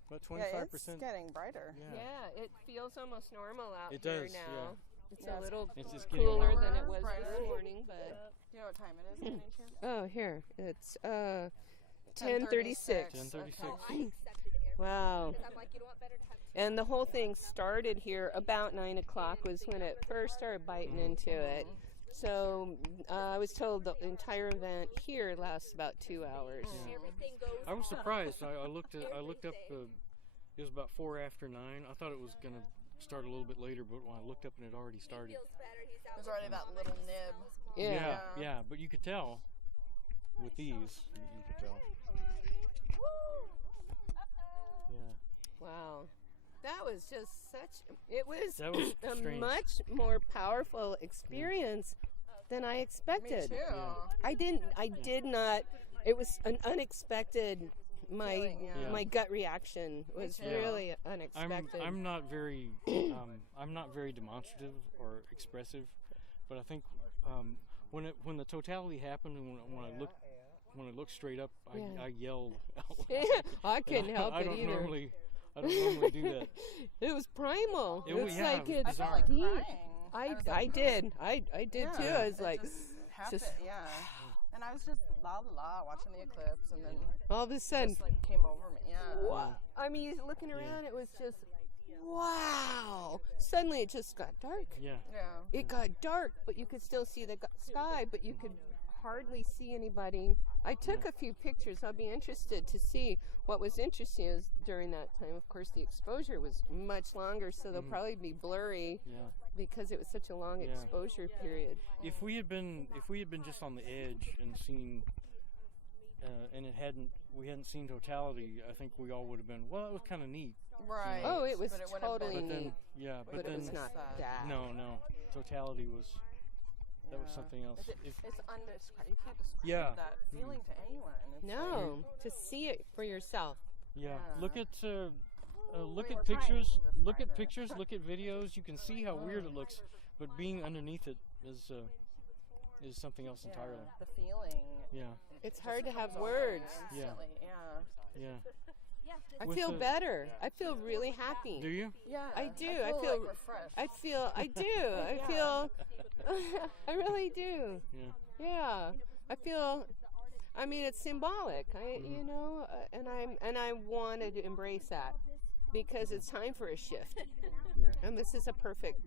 about 25%. Yeah, it's getting brighter. Yeah, it feels almost normal out It here does, now. yeah. It's Yeah, a little It's just getting cooler warmer, than it was brighter. this morning, but Do you know what time it is by any chance? oh, here it's 10:36. 10:36. 10:36. Wow. I'm like, you know what, better to have And the whole thing started here about 9 o'clock was when it first started biting into it. So I was told the entire event here lasts about 2 hours. everything goes I was surprised. I looked up. It was about 4 after 9. I thought it was gonna start a little bit later, but when I looked up and it already started. feels better. He's out There's already that little nib. Yeah. Yeah. But you could tell. with these, you could tell. Yeah. Wow. That was just it was That was a strange. much more powerful experience than I expected. Me too. Yeah. I did not, it was an unexpected, Feeling, yeah. my gut reaction was too. really unexpected. I'm not very I'm not very demonstrative or expressive, but I think when the totality happened and when I looked straight up, I yelled out loud. I couldn't help I it don't either. normally do that. It was primal. It was- It's yeah, like it was it's I felt like deep. crying. I did. I did too. I was it like, just happened, just- yeah. And I was just la la la watching the eclipse, and then all of a sudden, just like came over me. Yeah. wow. I mean, looking around, it was just, wow. Suddenly it just got dark. Yeah. Yeah. It got dark, but you could still see the sky, but you could hardly see anybody. I took a few pictures. I'll be interested to see. What was interesting is during that time, of course, the exposure was much longer, so they'll probably be blurry Yeah. because it was such a long Yeah. exposure period. If we had been just on the edge and seen and we hadn't seen totality, I think we all would have been, well, that was kind of neat. Right. Oh, it was But it wouldn't have totally been- But then neat, but but then it was not that. no, totality was that was Yeah. something else. It's undescribable. You can't describe Yeah. that feeling to anyone. It's No, to see it for yourself. Yeah. Yeah. Look at We were pictures. trying to Look at describe it. pictures. Look at videos. You can see how weird it looks, but being underneath it is something else entirely. Yeah, the feeling. Yeah. It's hard to have comes over words. you instantly, yeah. Yeah. I With feel the- better. I feel really happy. Do you? Yeah. I do. I I feel, feel- like refreshed. I do. I feel, I really do. Yeah. Yeah. I mean, it's symbolic. You know, and I wanted to embrace that because it's time for a shift. And this is a perfect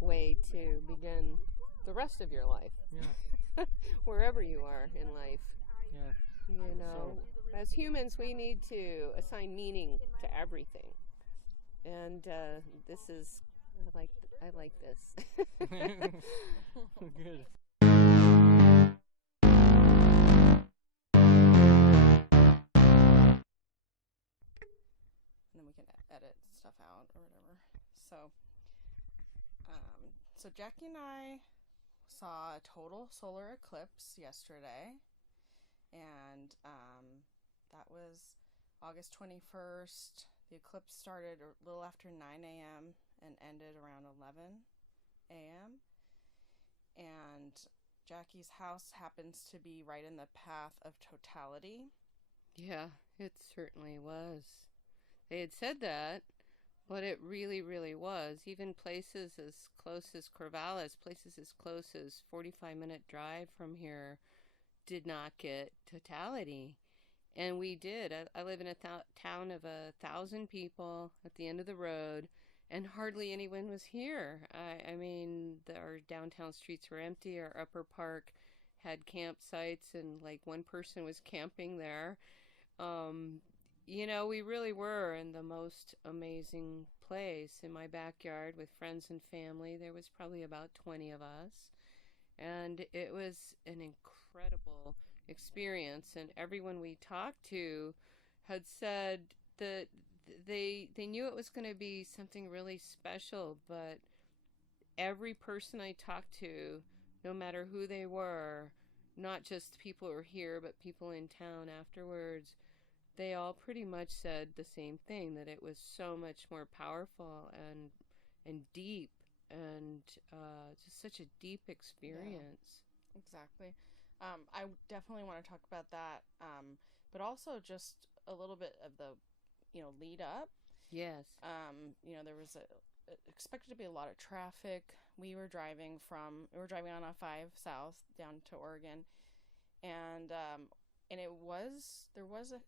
way to begin the rest of your life, Yeah. wherever you are in life. Yeah. You know, as humans, we need to assign meaning to everything. And this is, I like this. Good. And then we can edit stuff out or whatever. So Jackie and I saw a total solar eclipse yesterday, and that was August 21st. The eclipse started a little after 9 a.m. and ended around 11 a.m. And Jackie's house happens to be right in the path of totality. Yeah, it certainly was. They had said that, but it really, really was. Even places as close as Corvallis, places as close as 45-minute drive from here, did not get totality. And we did. I live in a town of 1,000 people at the end of the road, and hardly anyone was here. I mean, our downtown streets were empty. Our upper park had campsites, and like one person was camping there. You know, we really were in the most amazing place in my backyard with friends and family. There was probably about 20 of us, and it was an incredible experience. And everyone we talked to had said that they knew it was going to be something really special, but every person I talked to, no matter who they were, not just people who were here, but people in town afterwards, they all pretty much said the same thing, that it was so much more powerful and deep, and just such a deep experience. Yeah, exactly. I definitely want to talk about that, but also just a little bit of the, lead up. Yes. There was expected to be a lot of traffic. We were driving on I-5 south down to Oregon, and there was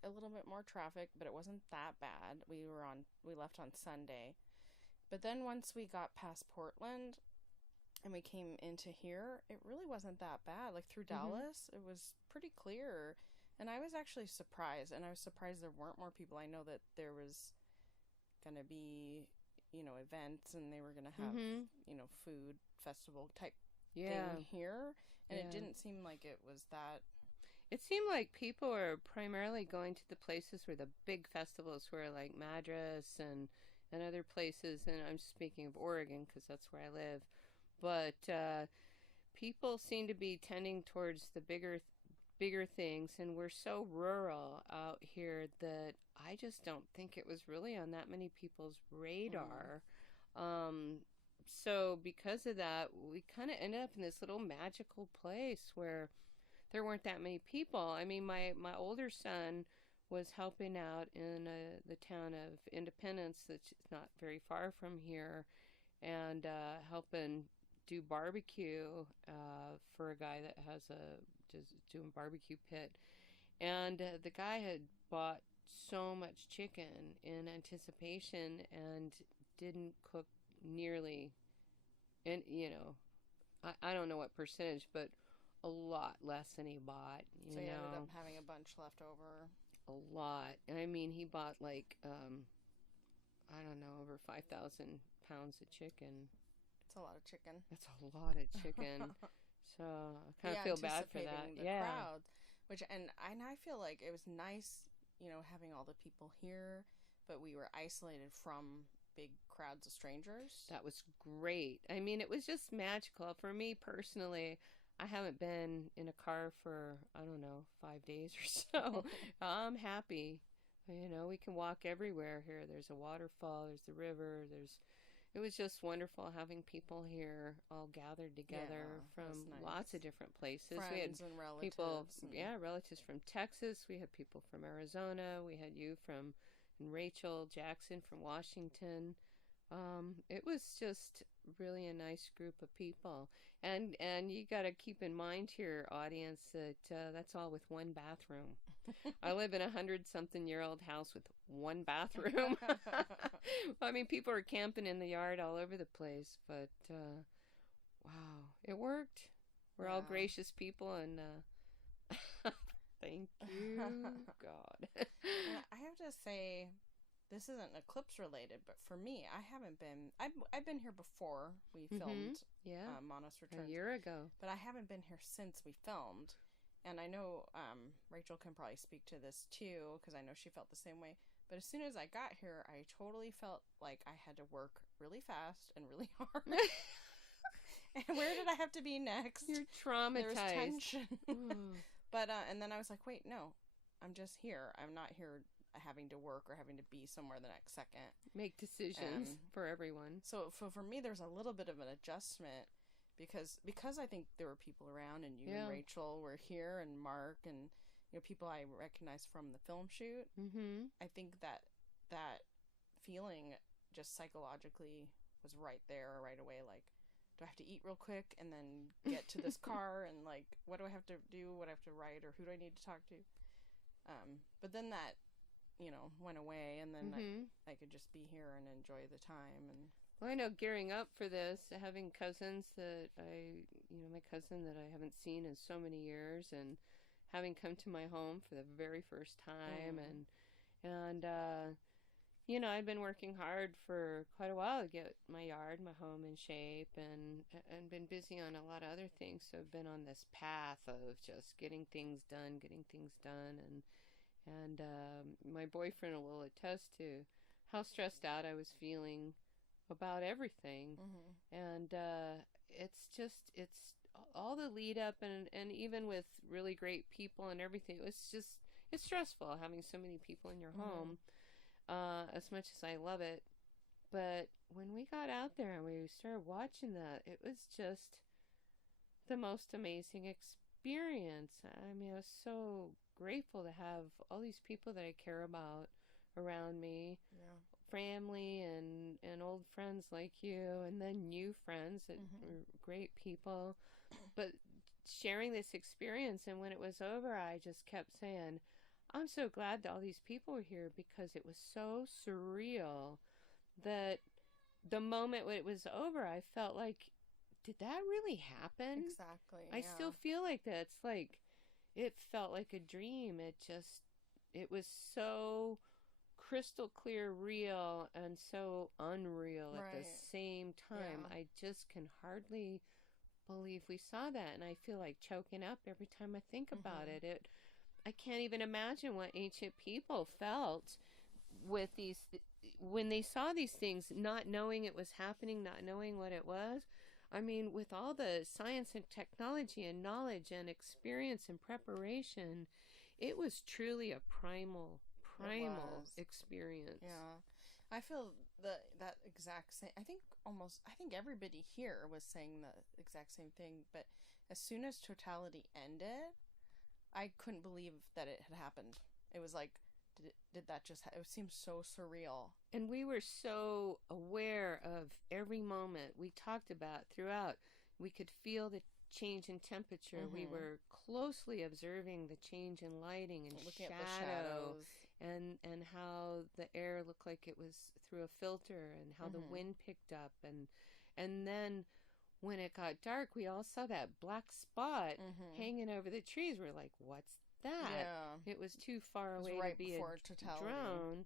a little bit more traffic, but it wasn't that bad. We left on Sunday, but then once we got past Portland and we came into here, it really wasn't that bad. Like through Dallas, it was pretty clear, and I was actually surprised. And I was surprised there weren't more people. I know that there was gonna be, events, and they were gonna have, food festival type thing here, and it didn't seem like it was that. it seemed like people were primarily going to the places where the big festivals were, like Madras and other places. And I'm speaking of Oregon because that's where I live. But people seem to be tending towards the bigger things, and we're so rural out here that I just don't think it was really on that many people's radar. So because of that, we kind of ended up in this little magical place where there weren't that many people. I mean, my older son was helping out in the town of Independence, that's not very far from here, and helping do barbecue for a guy that has just doing barbecue pit. And the guy had bought so much chicken in anticipation and didn't cook nearly, and I don't know what percentage, but a lot less than he bought. So he ended up having a bunch left over. A lot. I mean, he bought like I don't know, over 5,000 pounds of chicken. It's a lot of chicken. That's a lot of chicken. So I kind of feel bad for that. The crowd, and I feel like it was nice, having all the people here, but we were isolated from big crowds of strangers. That was great. I mean, it was just magical. For me personally, I haven't been in a car for, I don't know, 5 days or so. I'm happy. We can walk everywhere here. There's a waterfall, there's the river, it was just wonderful having people here all gathered together from lots of different places. Friends we had and relatives. Relatives from Texas. We had people from Arizona. We had you from, and Rachel Jackson from Washington. It was just really a nice group of people. And you got to keep in mind here, audience, that that's all with one bathroom. I live in 100-something-year-old house with one bathroom. I mean, people are camping in the yard all over the place, but wow, it worked. We're all gracious people, and thank you, God. I have to say, this isn't Eclipse related, but for me, I haven't been. I've been here before we filmed Monos Returns a year ago, but I haven't been here since we filmed. And I know Rachel can probably speak to this too, because I know she felt the same way. But as soon as I got here, I totally felt like I had to work really fast and really hard. And where did I have to be next? You're traumatized. There was tension. But and then I was like, wait, no, I'm just here. I'm not here having to work or having to be somewhere the next second. Make decisions for everyone. So for me, there's a little bit of an adjustment. Because I think there were people around, and you and Rachel were here, and Mark, and people I recognize from the film shoot. Mm-hmm. I think that feeling just psychologically was right there, right away. Like, do I have to eat real quick and then get to this car, and like, what do I have to do? What do I have to write, or who do I need to talk to? But then that, went away, and then I could just be here and enjoy the time. And well, I know gearing up for this, having cousins that my cousin that I haven't seen in so many years, and having come to my home for the very first time, and I've been working hard for quite a while to get my yard, my home in shape, and been busy on a lot of other things. So I've been on this path of just getting things done, and my boyfriend will attest to how stressed out I was feeling about everything. And it's all the lead up, and even with really great people and everything, it's stressful having so many people in your home, as much as I love it. But when we got out there and we started watching that, it was just the most amazing experience. I mean, I was so grateful to have all these people that I care about around me, family and old friends like you, and then new friends that were great people. But sharing this experience, and when it was over, I just kept saying, I'm so glad that all these people were here, because it was so surreal that the moment when it was over, I felt like, did that really happen? Exactly. I still feel like that. It's like, it felt like a dream. It was so crystal clear real and so unreal at the same time. I just can hardly believe we saw that, and I feel like choking up every time I think about it. I can't even imagine what ancient people felt with these when they saw these things, not knowing it was happening, not knowing what it was. I mean, with all the science and technology and knowledge and experience and preparation, it was truly a primal experience. Yeah. I feel that exact same. I think everybody here was saying the exact same thing, but as soon as totality ended, I couldn't believe that it had happened. It was like, did that just it seemed so surreal. And we were so aware of every moment we talked about throughout. We could feel the change in temperature. We were closely observing the change in lighting and looking at the shadows, and how the air looked like it was through a filter, and how the wind picked up, and then when it got dark, we all saw that black spot hanging over the trees. We're like, what's that? Yeah. It was too far away right to be before a totality. drone.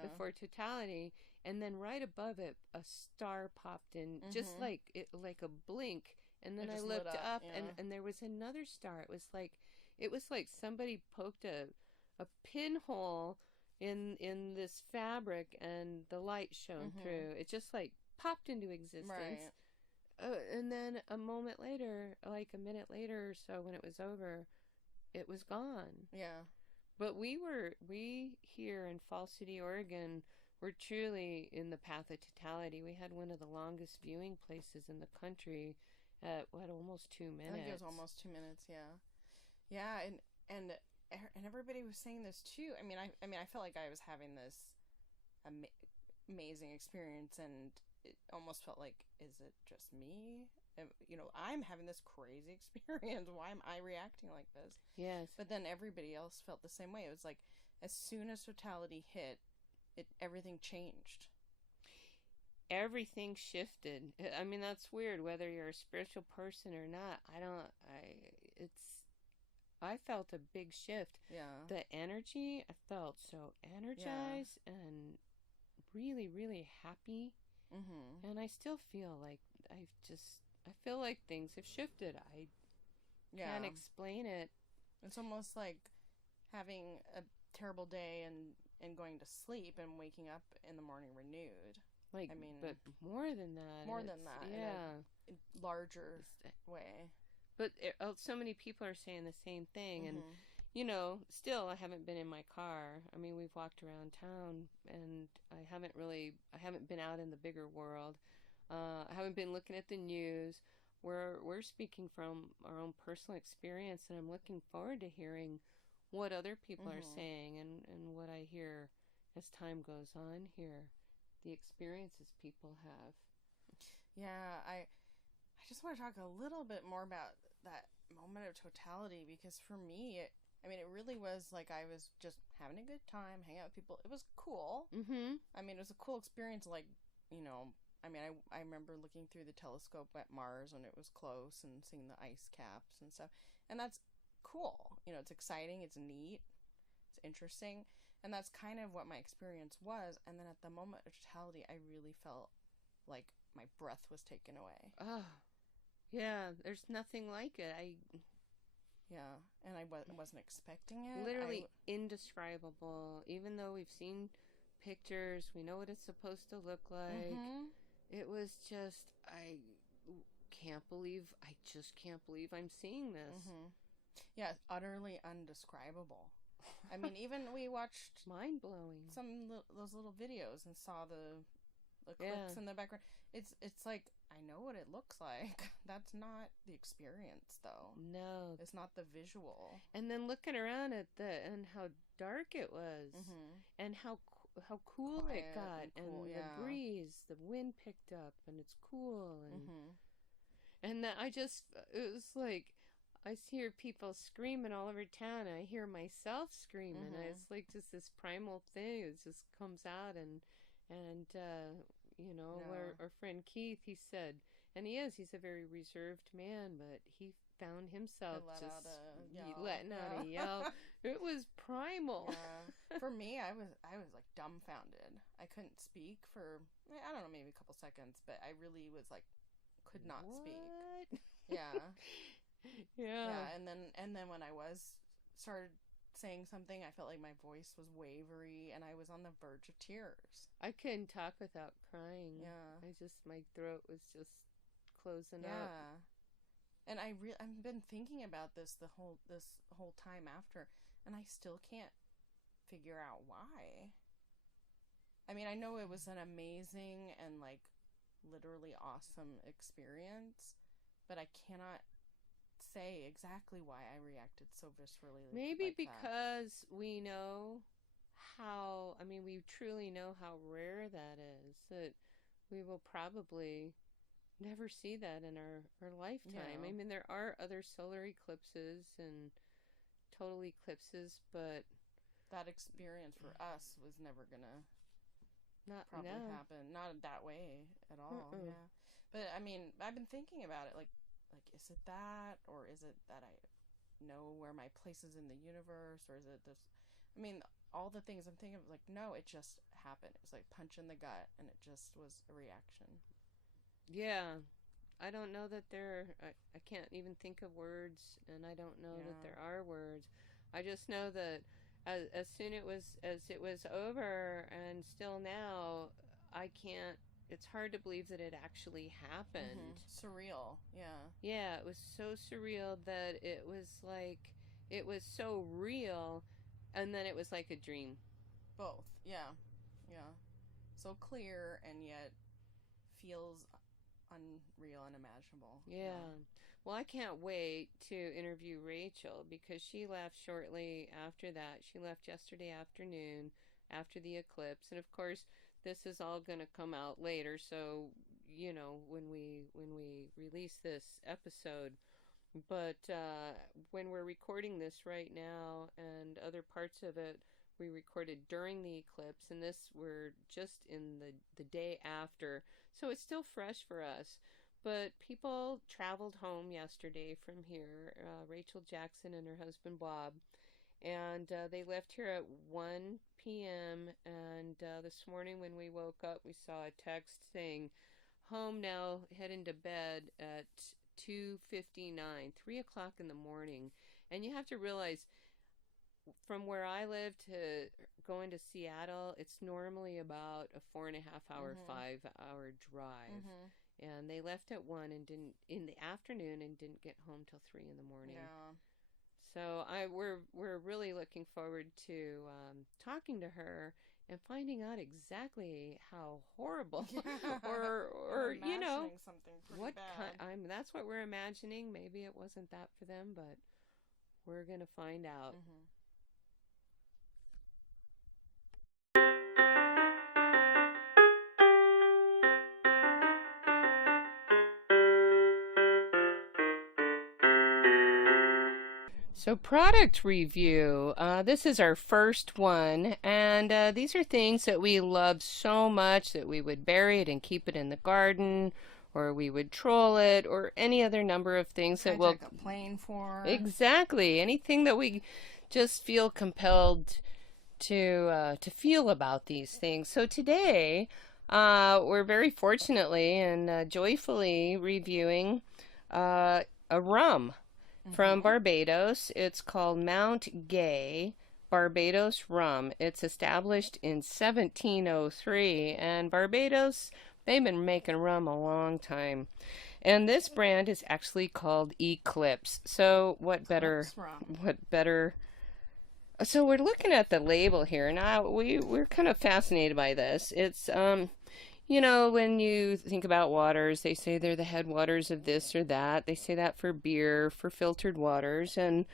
Before totality, and then right above it, a star popped in, just like a blink. And then I looked up, and there was another star. It was like somebody poked a pinhole in this fabric, and the light shone through. It just like popped into existence. Right. And then a moment later, like a minute later or so, when it was over, it was gone. Yeah. But we here in Falls City, Oregon, were truly in the path of totality. We had one of the longest viewing places in the country at almost 2 minutes. I think it was almost 2 minutes. Yeah, yeah, and everybody was saying this too. I mean, I felt like I was having this amazing experience, and it almost felt like, is it just me? I'm having this crazy experience. Why am I reacting like this? Yes. But then everybody else felt the same way. It was like, as soon as totality hit, everything changed. Everything shifted. I mean, that's weird, whether you're a spiritual person or not. I felt a big shift. Yeah. The energy, I felt so energized and really, really happy. Mm-hmm. And I still feel like I feel like things have shifted. I can't explain it. It's almost like having a terrible day and going to sleep and waking up in the morning renewed. Like, I mean, but more than that. Yeah. In a larger way. But so many people are saying the same thing. And, still I haven't been in my car. I mean, we've walked around town, and I haven't been out in the bigger world. I haven't been looking at the news. We're speaking from our own personal experience, and I'm looking forward to hearing what other people are saying, and what I hear as time goes on here, the experiences people have. Yeah, I just want to talk a little bit more about that moment of totality, because for me, it really was like I was just having a good time, hanging out with people. It was cool. Mm-hmm. I mean, it was a cool experience, like, I remember looking through the telescope at Mars when it was close and seeing the ice caps and stuff. And that's cool. It's exciting. It's neat. It's interesting. And that's kind of what my experience was. And then at the moment of totality, I really felt like my breath was taken away. Oh, yeah. There's nothing like it. Yeah. And I wasn't expecting it. Literally indescribable. Even though we've seen pictures, we know what it's supposed to look like. Mm-hmm. It was just, I just can't believe I'm seeing this. Mm-hmm. Yeah, utterly undescribable. I mean, even we watched mind-blowing those little videos and saw the eclipse in the background. It's like, I know what it looks like. That's not the experience, though. No, it's not the visual. And then looking around at and how dark it was, and how cool quiet it got, and the breeze, the wind picked up, and it's cool, and that it was like, I hear people screaming all over town. I hear myself screaming. It's like just this primal thing. It just comes out, and our friend Keith, he said, and he's a very reserved man, but he found himself letting out a yell. It was primal. Yeah. For me, I was like dumbfounded. I couldn't speak for, I don't know, maybe a couple seconds, but I really was like, could not speak. Yeah. Yeah. And then when I started saying something, I felt like my voice was wavery and I was on the verge of tears. I couldn't talk without crying. Yeah. My throat was just closing up. Yeah. And I've been thinking about this whole time after, and I still can't figure out why. I mean, I know it was an amazing and like literally awesome experience, but I cannot say exactly why I reacted so viscerally. Maybe like because we know we truly know how rare that is, that we will probably never see that in our lifetime. Yeah. I mean, there are other solar eclipses and total eclipses, but that experience for us was never gonna probably happen. Not that way at all. Mm-mm. Yeah. But I mean, I've been thinking about it like is it that, or is it that I know where my place is in the universe, or is it this? I mean, all the things I'm thinking of, like, no, it just happened. It was like punch in the gut, and it just was a reaction. Yeah. I don't know that I can't even think of words, and I don't know that there are words. I just know that as soon as it was over, and still now, it's hard to believe that it actually happened. Surreal, yeah. Yeah, it was so surreal that it was so real, and then it was like a dream. Both, yeah. So clear, and yet feels unreal, unimaginable. Yeah. Well, I can't wait to interview Rachel, because she left shortly after that. She left yesterday afternoon after the eclipse, and of course this is all going to come out later, so when we release this episode. But when we're recording this right now, and other parts of it we recorded during the eclipse, and this we're just in the day after, so it's still fresh for us. But people traveled home yesterday from here, Rachel Jackson and her husband Bob, and they left here at 1 p.m. And this morning when we woke up, we saw a text saying, home now, heading to bed at 2:59, 3 o'clock in the morning. And you have to realize, from where I live to going to Seattle, it's normally about a 4.5 hour, 5 hour drive. And they left at 1 and didn't in the afternoon, and didn't get home till 3 in the morning. Yeah. So we're really looking forward to talking to her and finding out exactly how horrible, or something pretty bad. That's what we're imagining. Maybe it wasn't that for them, but we're gonna find out. So product review, this is our first one, and these are things that we love so much that we would bury it and keep it in the garden, or we would troll it, or any other number of things that we'll... Hijack a plane for. Exactly, anything that we just feel compelled to feel about these things. So today, we're very fortunately and joyfully reviewing a rum from Barbados. It's called Mount Gay Barbados Rum. It's established in 1703, and Barbados, they've been making rum a long time. And this brand is actually called Eclipse. So what better? So we're looking at the label here. Now we're kind of fascinated by this. It's when you think about waters, they say they're the headwaters of this or that. They say that for beer, for filtered waters, and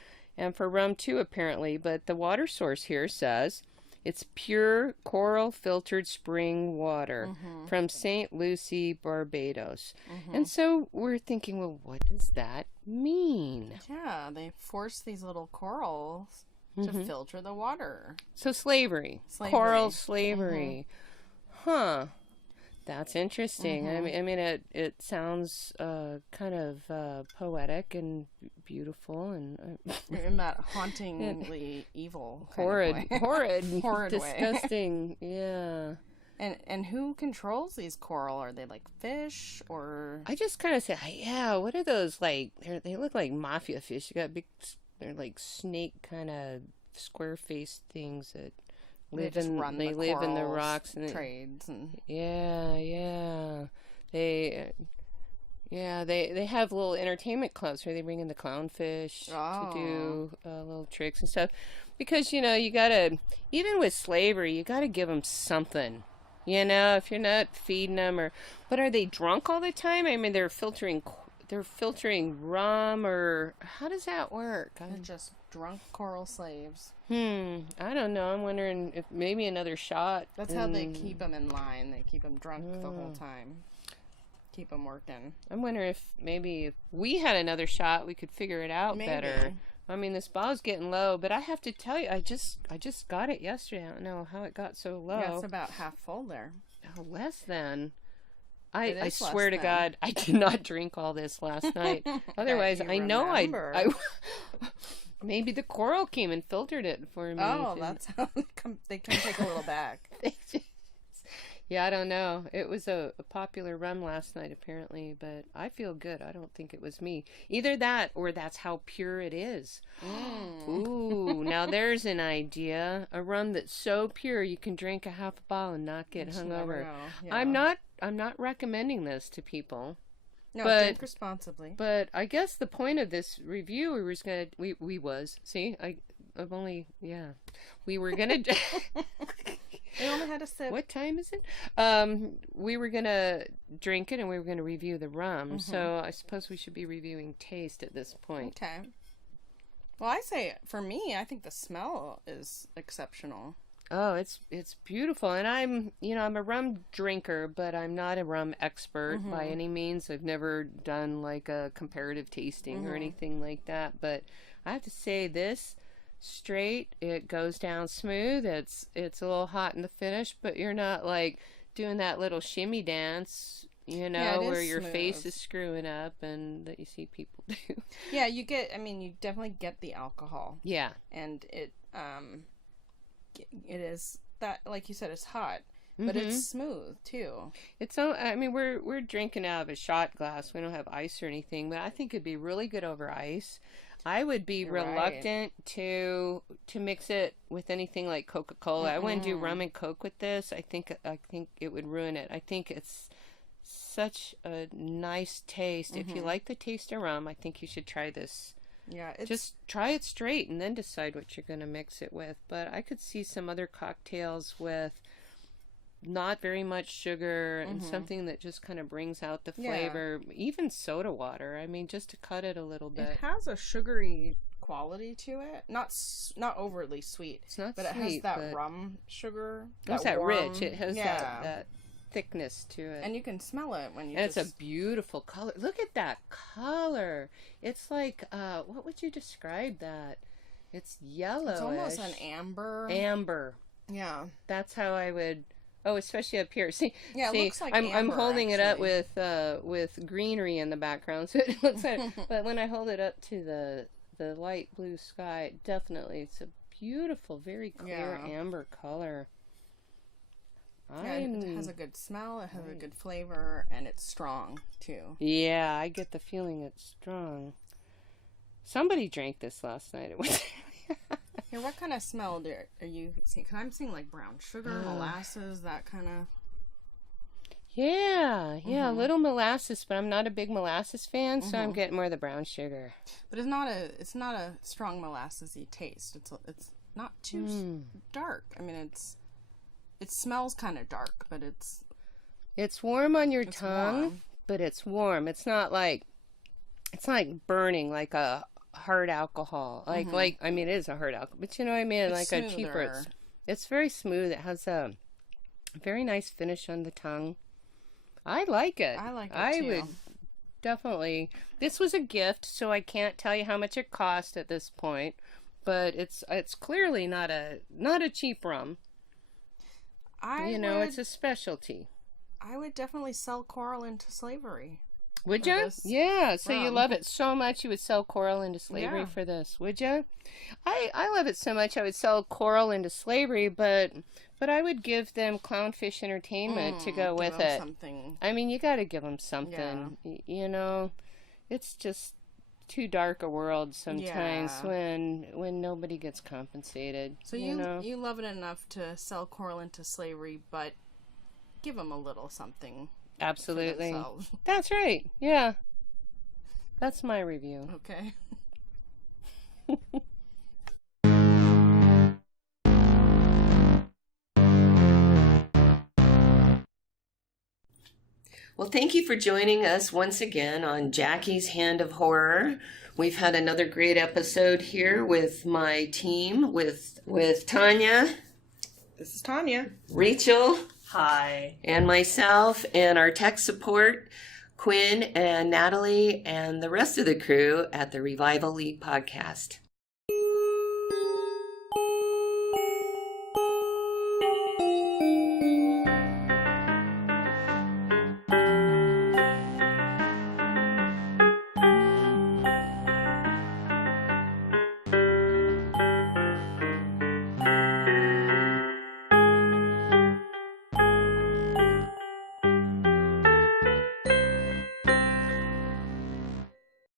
for rum too, apparently. But the water source here says it's pure coral filtered spring water from St. Lucie, Barbados. And so we're thinking, well, what does that mean? Yeah, they force these little corals to filter the water. So slavery. Coral slavery. Huh. That's interesting. I mean, it sounds kind of poetic and beautiful, and in that hauntingly evil, horrid, horrid, disgusting. Yeah. And who controls these coral? Are they like fish or? I just kind of say, yeah, what are those like? They look like mafia fish. You got big, they're like snake kind of square-faced things that live in the rocks and trades and they have little entertainment clubs where they bring in the clownfish to do little tricks and stuff, because you gotta, even with slavery, you gotta give them something. If you're not feeding them, but are they drunk all the time? I mean, they're filtering rum, or how does that work? They're just drunk coral slaves. I don't know. I'm wondering if maybe another shot. That's how they keep them in line. They keep them drunk the whole time. Keep them working. I'm wondering if maybe if we had another shot, we could figure it out better. I mean, this ball's getting low, but I have to tell you, I just got it yesterday. I don't know how it got so low. Yeah, it's about half full there. Oh, less than. I swear to God, I did not drink all this last night. Otherwise, I know I maybe the coral came and filtered it for me. Oh, that's how they can take a little back. Yeah, I don't know. It was a popular rum last night, apparently, but I feel good. I don't think it was me. Either that or that's how pure it is. Ooh, now there's an idea. A rum that's so pure you can drink a half a bottle and not get hungover. Yeah. I'm not recommending this to people. No, drink responsibly. But I guess the point of this review, we were gonna They only had a sip. What time is it? We were going to drink it and we were going to review the rum. So I suppose we should be reviewing taste at this point. Okay. Well, I say, for me, I think the smell is exceptional. Oh, it's beautiful. And I'm a rum drinker, but I'm not a rum expert by any means. I've never done like a comparative tasting or anything like that. But I have to say this... straight, it goes down smooth. It's a little hot in the finish, but you're not like doing that little shimmy dance, where your face is screwing up and that you see people do. Yeah, you definitely get the alcohol. Yeah. And it is that, like you said, it's hot, but it's smooth too. We're drinking out of a shot glass. We don't have ice or anything, but I think it'd be really good over ice. I would be reluctant to mix it with anything like Coca-Cola. I wouldn't do rum and Coke with this. I think it would ruin it. I think it's such a nice taste. If you like the taste of rum, I think you should try this. Yeah, just try it straight and then decide what you're going to mix it with. But I could see some other cocktails with not very much sugar and something that just kind of brings out the flavor. Even soda water. I mean, just to cut it a little bit. It has a sugary quality to it. Not overly sweet. It's not but sweet, it has that rum sugar. It's that rich. It has that thickness to it. And you can smell it when you. And it's a beautiful color. Look at that color. It's like what would you describe that? It's yellow. It's almost an amber. Amber. Yeah. That's how I would. Oh, especially up here. See, it looks like I'm holding it up with greenery in the background, so it looks like. But when I hold it up to the light blue sky, definitely, it's a beautiful, very clear amber color. It has a good smell. It has a good flavor, and it's strong too. Yeah, I get the feeling it's strong. Somebody drank this last night. It was. Here, what kind of smell are you seeing? Because I'm seeing like brown sugar, molasses, that kind of. Yeah, a little molasses, but I'm not a big molasses fan, so I'm getting more of the brown sugar. But it's not a strong molassesy taste. It's not too dark. I mean, it smells kind of dark, but it's warm on your tongue, but it's warm. It's not like burning like a hard alcohol, like I mean, it is a hard alcohol, but you know what I mean, it's like smoother. A cheaper. It's very smooth. It has a very nice finish on the tongue. I like it. I like it I too. would definitely. This was a gift, so I can't tell you how much it cost at this point, but it's clearly not a cheap rum. It's a specialty. I would definitely sell coral into slavery. Would you? Yeah. So you love it so much you would sell coral into slavery for this, would you? I love it so much I would sell coral into slavery, but But I would give them Clownfish Entertainment to go with it. Something. I mean, you got to give them something. You know, it's just too dark a world sometimes when nobody gets compensated. So you love it enough to sell Coral into slavery, but give them a little something. Absolutely. For themselves. That's right. Yeah. That's my review. Okay. Well, thank you for joining us once again on Jackie's Hand of Horror. We've had another great episode here with my team, with Tanya. This is Tanya. Rachel. Hi. And myself, and our tech support, Quinn and Natalie, and the rest of the crew at the Revival League podcast.